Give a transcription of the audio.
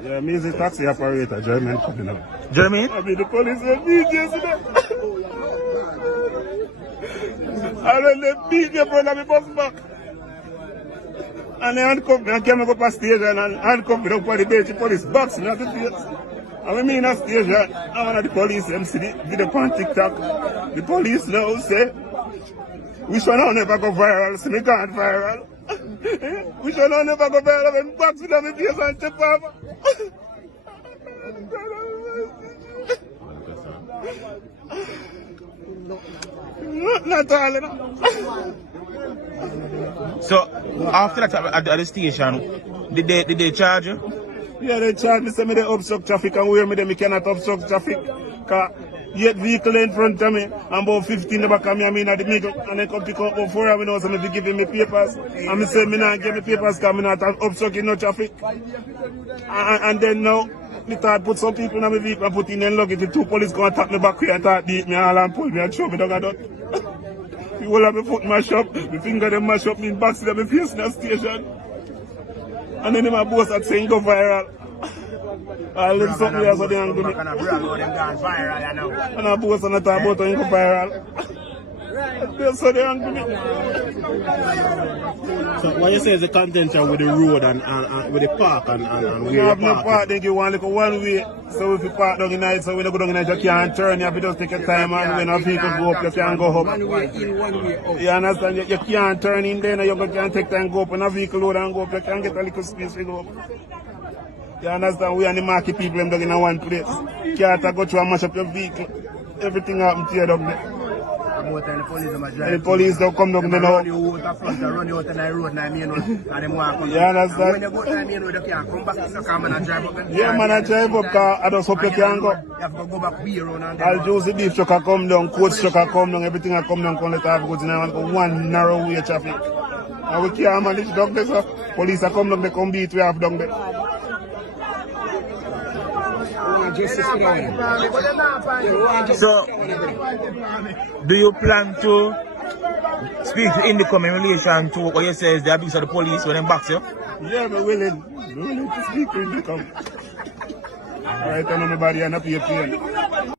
Yeah, me is a taxi operator, Jermaine coming up. Jermaine? I mean, the police will beat you yesterday. And when they beat me, brother, me bus back. And they handcuffed me and came up a station and handcuffed me down for the bench. The police boxed me at the face. And when me in a station, I want the police, them see the video on TikTok. The police now say, which one will never go viral, so me can't viral. Which one will never go viral when box with my face and chip off. Not all, you know. So, after that at the station, did they charge you? Yeah, they charge me, say me they obstruct traffic and where me they me cannot obstruct traffic. Cause yet vehicle in front of me and about 15 in the back of me, I mean at the middle, and they come pick up about 4 hours, so me be giving me papers. And me say me not give me papers because me not obstructing no traffic. And then now, me thought put some people in my vehicle and put in their luggage. The 2 police come attack me back here and thought beat me all and pull me and show me down a dot. The whole of my foot mash up, my finger them mash up, me in box in my face in the station. And then my boss had saying go viral. All them something else they angry me. And I boss and I talk about them go viral. That's so they angry me. So what you say is the contention with the road and with the park and where You have you no park? park, they give one like one way. So if you park down in night, so when you go down in night, you can't turn, you have to just take your time and when a vehicle go up, you can't go up. One way in, one way out. You understand? You can't turn in there, you can't take time go up and a vehicle load and go up, you can't get a little space to go up. You understand? We and the market people them down in one place. You can't go through and mash up your vehicle. Everything happen to you down there. The police don't come down there now. Run you out the front, run you out on the road, and them walk on. You understand? And when you go to the main road, you can't come back to the car, man, and drive up. Yeah, man, I drive up car, I just hope you can go. You have to go back beer around and I'll use the beef truck I come down, coach truck I come down, everything I come down, come let have goods in one narrow way traffic. And we can't manage down there, so police I come down, they come beat we have down there. So, do you plan to speak to Indicom in relation to what you say is the abuse of the police when they box you? Yeah, we're willing to speak to Indicom. Alright, I know nobody and up here paying.